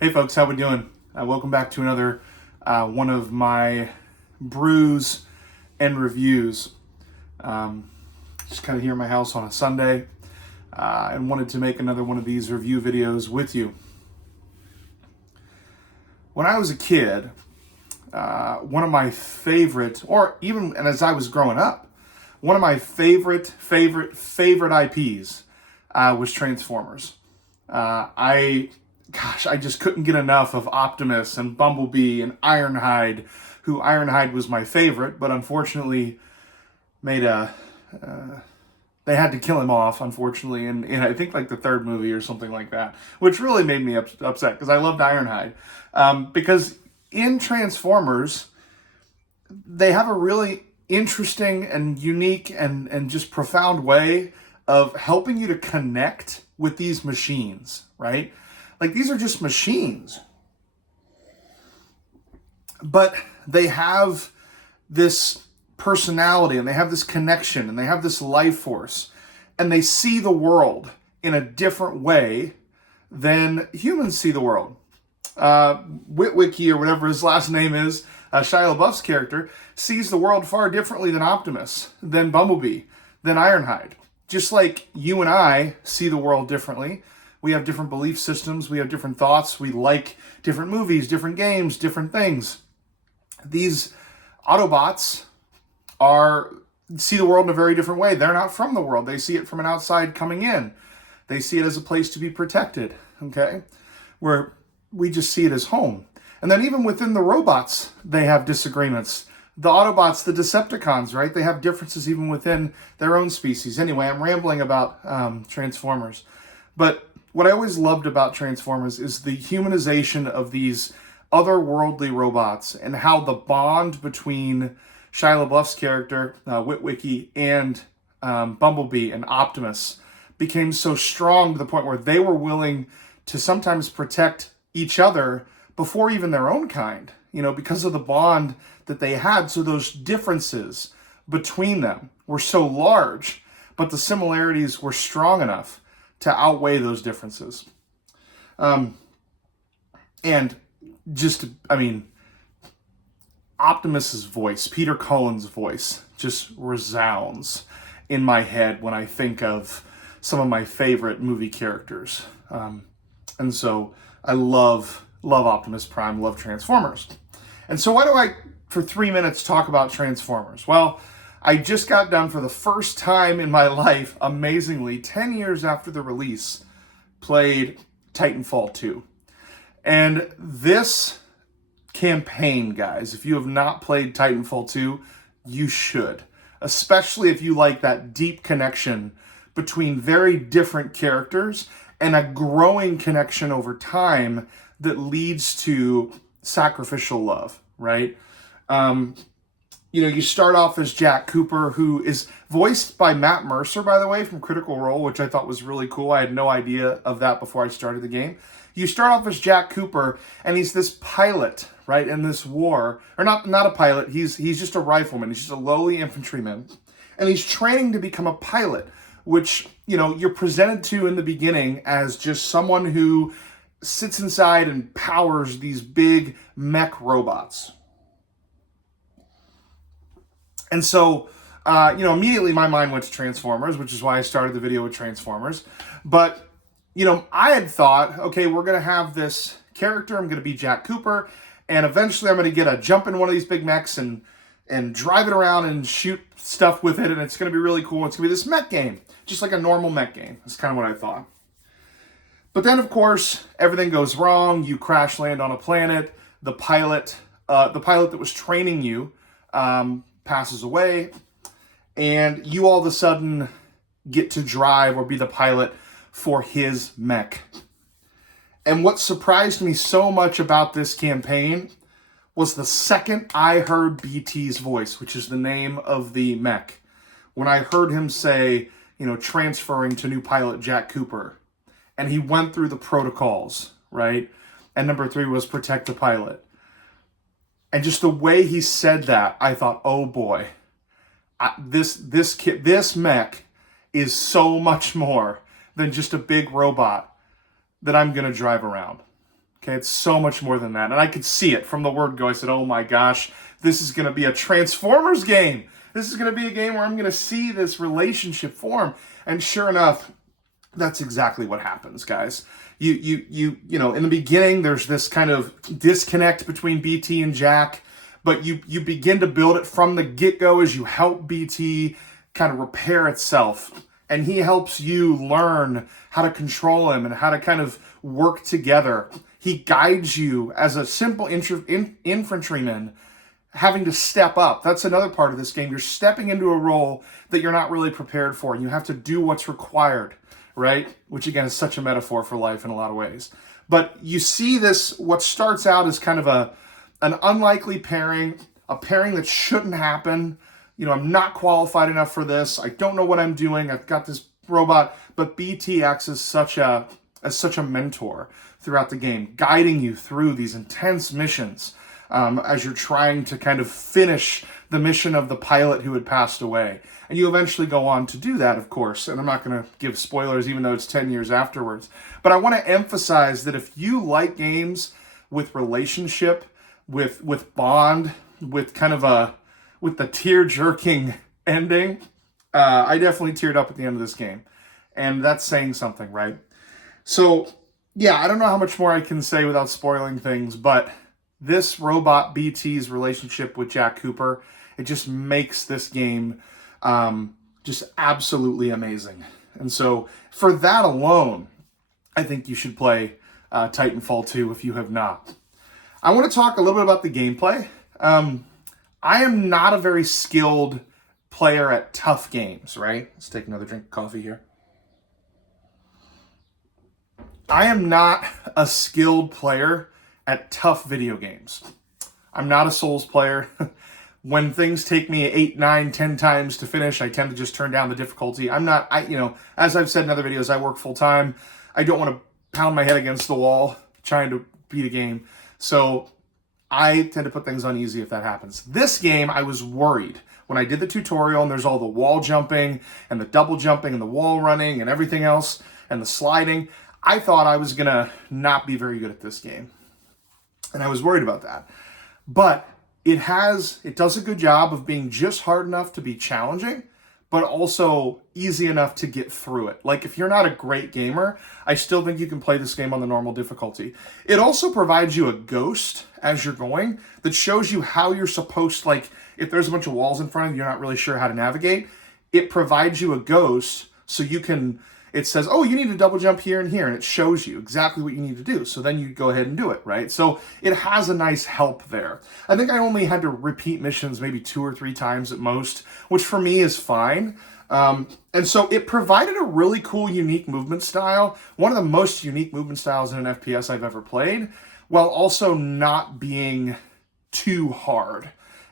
Hey folks, how we doing? Welcome back to another one of my brews and reviews. Just kind of here in my house on a Sunday and wanted to make another one of these review videos with you. When I was a kid, one of my favorite, and as I was growing up, one of my favorite IPs was Transformers. I just couldn't get enough of Optimus and Bumblebee and Ironhide, who Ironhide was my favorite, but unfortunately they had to kill him off, unfortunately, in I think like the third movie or something like that, which really made me upset because I loved Ironhide. Because in Transformers, they have a really interesting and unique and just profound way of helping you to connect with these machines, right? Like, these are just machines. But they have this personality, and they have this connection, and they have this life force, and they see the world in a different way than humans see the world. Witwicky, or whatever his last name is, Shia LaBeouf's character, sees the world far differently than Optimus, than Bumblebee, than Ironhide. Just like you and I see the world differently. We have different belief systems, we have different thoughts, we like different movies, different games, different things. These Autobots see the world in a very different way. They're not from the world. They see it from an outside coming in. They see it as a place to be protected, okay? Where we just see it as home. And then even within the robots, they have disagreements. The Autobots, the Decepticons, right? They have differences even within their own species. Anyway, I'm rambling about Transformers. But what I always loved about Transformers is the humanization of these otherworldly robots and how the bond between Shia LaBeouf's character, Witwicky, and Bumblebee and Optimus became so strong to the point where they were willing to sometimes protect each other before even their own kind, because of the bond that they had. So those differences between them were so large, but the similarities were strong enough to outweigh those differences. And just, Optimus's voice, Peter Cullen's voice, just resounds in my head when I think of some of my favorite movie characters. And so I love Optimus Prime, love Transformers. And so why do I, for 3 minutes, talk about Transformers? Well, I just got done for the first time in my life, amazingly, 10 years after the release, played Titanfall 2. And this campaign, guys, if you have not played Titanfall 2, you should. Especially if you like that deep connection between very different characters and a growing connection over time that leads to sacrificial love, right? You start off as Jack Cooper, who is voiced by Matt Mercer, by the way, from Critical Role, which I thought was really cool. I had no idea of that before I started the game. You start off as Jack Cooper, and he's this pilot, right, in this war. Or not a pilot, he's just a rifleman. He's just a lowly infantryman. And he's training to become a pilot, which, you're presented to in the beginning as just someone who sits inside and powers these big mech robots. And so, immediately my mind went to Transformers, which is why I started the video with Transformers. But, I had thought, okay, we're going to have this character, I'm going to be Jack Cooper, and eventually I'm going to jump in one of these big mechs and drive it around and shoot stuff with it, and it's going to be really cool. It's going to be this mech game, just like a normal mech game. That's kind of what I thought. But then, of course, everything goes wrong. You crash land on a planet. The pilot that was training you passes away, and you all of a sudden get to drive or be the pilot for his mech. And what surprised me so much about this campaign was the second I heard BT's voice, which is the name of the mech. When I heard him say, transferring to new pilot Jack Cooper, and he went through the protocols, right? And number 3 was protect the pilot. And just the way he said that, I thought, oh boy, this mech is so much more than just a big robot. that I'm going to drive around. Okay, it's so much more than that. And I could see it from the word go. I said, oh my gosh, this is going to be a Transformers game. This is going to be a game where I'm going to see this relationship form. And sure enough, that's exactly what happens, guys. You know, in the beginning, there's this kind of disconnect between BT and Jack, but you begin to build it from the get-go as you help BT kind of repair itself. And he helps you learn how to control him and how to kind of work together. He guides you as a simple infantryman, having to step up. That's another part of this game. You're stepping into a role that you're not really prepared for, and you have to do what's required, right? Which, again, is such a metaphor for life in a lot of ways. But you see this, what starts out as kind of an unlikely pairing, a pairing that shouldn't happen. You know, I'm not qualified enough for this. I don't know what I'm doing. I've got this robot. But BT acts as such a mentor throughout the game, guiding you through these intense missions as you're trying to kind of finish the mission of the pilot who had passed away. And you eventually go on to do that, of course. And I'm not going to give spoilers, even though it's 10 years afterwards. But I want to emphasize that if you like games with relationship, with bond, with kind of with the tear-jerking ending, I definitely teared up at the end of this game. And that's saying something, right? So, yeah, I don't know how much more I can say without spoiling things, but this robot BT's relationship with Jack Cooper, it just makes this game just absolutely amazing. And so, for that alone, I think you should play Titanfall 2 if you have not. I want to talk a little bit about the gameplay. I am not a very skilled player at tough games, right? Let's take another drink of coffee here. I am not a skilled player at tough video games. I'm not a Souls player. When things take me 8, 9, 10 times to finish, I tend to just turn down the difficulty. As I've said in other videos, I work full time. I don't want to pound my head against the wall trying to beat a game. So I tend to put things on easy if that happens. This game, I was worried when I did the tutorial and there's all the wall jumping and the double jumping and the wall running and everything else and the sliding. I thought I was going to not be very good at this game. And I was worried about that. But it does a good job of being just hard enough to be challenging, but also easy enough to get through it. Like, if you're not a great gamer, I still think you can play this game on the normal difficulty. It also provides you a ghost as you're going that shows you how you're supposed to, like, if there's a bunch of walls in front of you, you're not really sure how to navigate, it provides you a ghost so you can, it says, oh, you need to double jump here and here, and it shows you exactly what you need to do. So then you go ahead and do it, right? So it has a nice help there. I think I only had to repeat missions maybe 2 or 3 times at most, which for me is fine. And so it provided a really cool, unique movement style, one of the most unique movement styles in an FPS I've ever played, while also not being too hard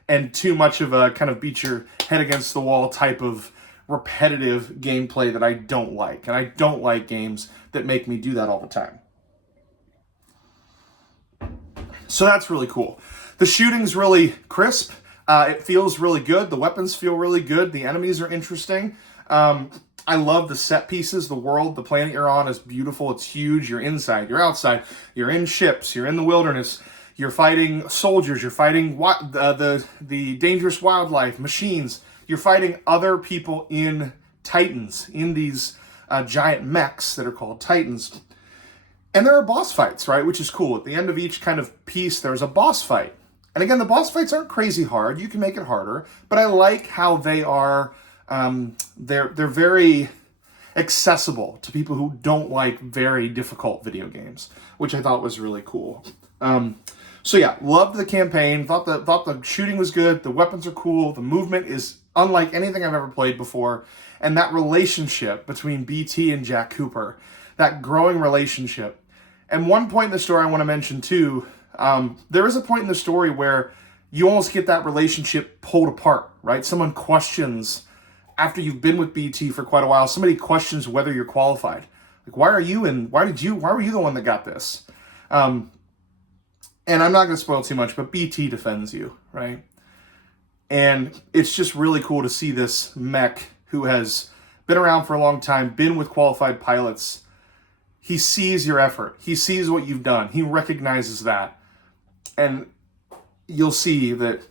and too much of a kind of beat your head against the wall type of repetitive gameplay that I don't like. And I don't like games that make me do that all the time. So that's really cool. The shooting's really crisp. It feels really good. The weapons feel really good. The enemies are interesting. I love the set pieces, the world, the planet you're on is beautiful. It's huge. You're inside, you're outside, you're in ships, you're in the wilderness, you're fighting soldiers, you're fighting the dangerous wildlife, machines. You're fighting other people in Titans, in these giant mechs that are called Titans. And there are boss fights, right? Which is cool. At the end of each kind of piece, there's a boss fight. And again, the boss fights aren't crazy hard. You can make it harder. But I like how they are, they're very accessible to people who don't like very difficult video games, which I thought was really cool. So yeah, loved the campaign. Thought the shooting was good. The weapons are cool. The movement is unlike anything I've ever played before. And that relationship between BT and Jack Cooper, that growing relationship. And one point in the story I want to mention too, there is a point in the story where you almost get that relationship pulled apart, right? Someone questions, after you've been with BT for quite a while, somebody questions whether you're qualified. Like, why were you the one that got this? And I'm not going to spoil too much, but BT defends you, right? And it's just really cool to see this mech who has been around for a long time, been with qualified pilots. He sees your effort. He sees what you've done. He recognizes that. And you'll see that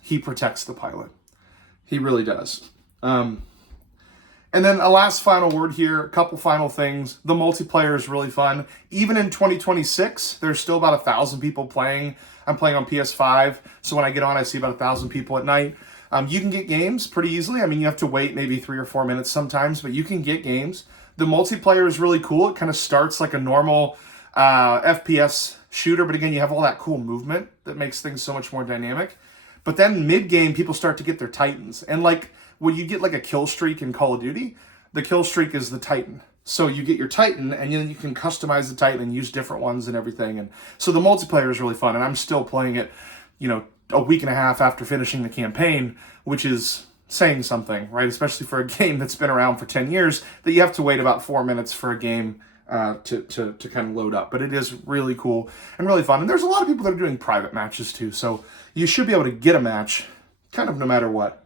he protects the pilot. He really does. And then a last final word here, a couple final things. The multiplayer is really fun. Even in 2026, there's still about 1,000 people playing. I'm playing on PS5, so when I get on, I see about 1,000 people at night. You can get games pretty easily. I mean, you have to wait maybe 3 or 4 minutes sometimes, but you can get games. The multiplayer is really cool. It kind of starts like a normal FPS shooter, but again, you have all that cool movement that makes things so much more dynamic. But then mid-game, people start to get their Titans. And like when you get like a kill streak in Call of Duty, the kill streak is the Titan. So you get your Titan, and then you can customize the Titan and use different ones and everything. And so the multiplayer is really fun, and I'm still playing it, you know, a week and a half after finishing the campaign, which is saying something, right? Especially for a game that's been around for 10 years, that you have to wait about 4 minutes for a game to kind of load up. But it is really cool and really fun. And there's a lot of people that are doing private matches too, so you should be able to get a match kind of no matter what.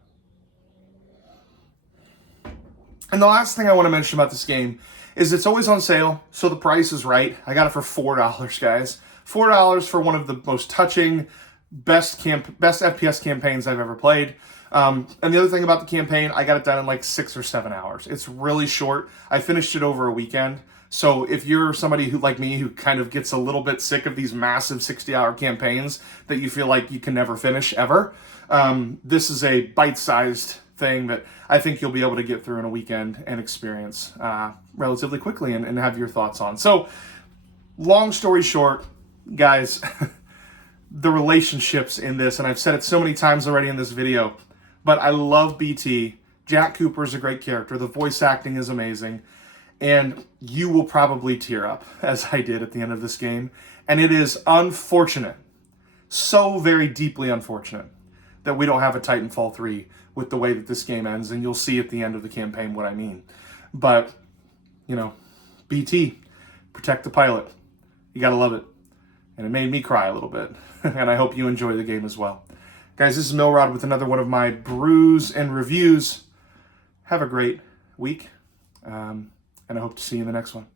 And the last thing I want to mention about this game is it's always on sale, so the price is right. I got it for $4, guys. $4 for one of the most touching, best FPS campaigns I've ever played. And the other thing about the campaign, I got it done in like 6 or 7 hours. It's really short. I finished it over a weekend. So if you're somebody who, like me, who kind of gets a little bit sick of these massive 60-hour campaigns that you feel like you can never finish ever, this is a bite-sized thing that I think you'll be able to get through in a weekend and experience relatively quickly and have your thoughts on. So, long story short, guys, the relationships in this, and I've said it so many times already in this video, but I love BT. Jack Cooper is a great character. The voice acting is amazing. And you will probably tear up, as I did at the end of this game. And it is unfortunate, so very deeply unfortunate, that we don't have a Titanfall 3 with the way that this game ends. And you'll see at the end of the campaign what I mean. But, you know, BT, protect the pilot. You gotta love it. And it made me cry a little bit. And I hope you enjoy the game as well. Guys, this is Millrod with another one of my brews and reviews. Have a great week. And I hope to see you in the next one.